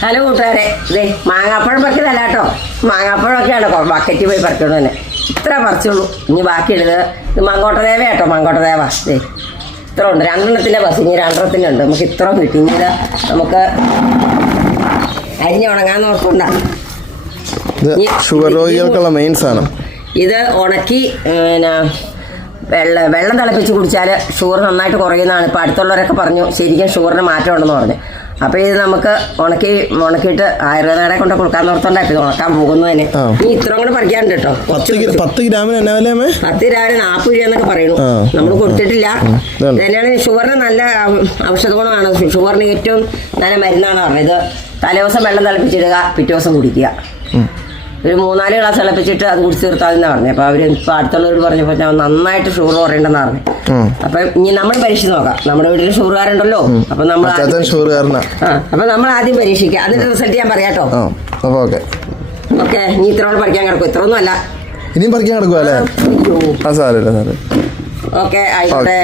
Hello കൂട്ടുകാരെ, ഇതേ മാങ്ങാപ്പഴം പറിക്കുന്നല്ല കേട്ടോ. മാങ്ങാപ്പഴമൊക്കെയാണ് ബക്കറ്റിൽ പോയി പറിക്കണം തന്നെ. ഇത്ര പറിച്ചുള്ളൂ, ഇനി ബാക്കിയുള്ളത് ഇത് മങ്കോട്ടദേവ കേട്ടോ. മങ്കോട്ടദേവ ഇതേ ഇത്ര ഉണ്ട്. 2 ബസ്, ഇനി 2 ഉണ്ട്. നമുക്ക് ഇത്ര കിട്ടി. ഇനി ഇത് നമുക്ക് അരിഞ്ഞുണങ്ങാന്ന് ഓർത്തുകൊണ്ടാണ്. ഷുഗർ രോഗികൾക്കുള്ള മെയിൻ സാധനം ഇത് ഉണക്കി വെള്ളം തിളപ്പിച്ച് കുടിച്ചാൽ ഷുഗർ നന്നായിട്ട് കുറയുന്നതാണ്. ഇപ്പോൾ അടുത്തുള്ളവരൊക്കെ പറഞ്ഞു ശരിക്കും ഷുഗറിന് മാറ്റം ഉണ്ടെന്ന് പറഞ്ഞു. അപ്പോൾ ഇത് നമുക്ക് ഉണക്കിയിട്ട് ആയുർവേദയുടെ കൊണ്ട് കൊടുക്കാന്ന് ഓർത്തോണ്ടാണ് ഇത് ഉണക്കാൻ പോകുന്നത് തന്നെ. ഈ ഇത്രയും കൂടെ പറിക്കാനുണ്ട് കേട്ടോ. 10 ഗ്രാമിന് എന്നാ വില? 10 ഗ്രാമിന് 40 രൂപ എന്നൊക്കെ പറയുന്നു. നമ്മൾ കൊടുത്തിട്ടില്ല. ഇതന്നെയാണ് ഷുഗറിന് നല്ല ഔഷധ ഗുണമാണ്. ഷുഗറിന് ഏറ്റവും നല്ല മരുന്നാണ് പറഞ്ഞത്. ഇത് തലേദിവസം വെള്ളം തിളപ്പിച്ചിടുക, പിറ്റേ ദിവസം കുടിക്കുക. ഒരു 3-4 ഗ്ലാസ് തിളപ്പിച്ചിട്ട് അത് കുടിച്ച് തീർത്താതെന്നാണ് പറഞ്ഞത്. അപ്പോൾ അവർ ഇപ്പോൾ അടുത്തുള്ളവർ പറഞ്ഞപ്പോൾ നന്നായിട്ട് ഷുഗർ കുറയണ്ടെന്ന് പറഞ്ഞു. അപ്പം ഇനി നമ്മൾ പരീക്ഷിച്ച് നോക്കാം. നമ്മുടെ വീട്ടിൽ ഷുഗറുകാരുണ്ടല്ലോ. അപ്പം നമ്മൾ നമ്മൾ ആദ്യം പരീക്ഷിക്കാം. അതിന്റെ റിസൾട്ട് ഞാൻ പറയാട്ടോ. ഓക്കെ, ഇനി ഇത്രയോട് പഠിക്കാൻ കിടക്കും. ഇത്രയൊന്നും അല്ല, ഇനിയും പഠിക്കാൻ കിടക്കും അല്ലേ? ഓക്കെ ആയിക്കോട്ടെ.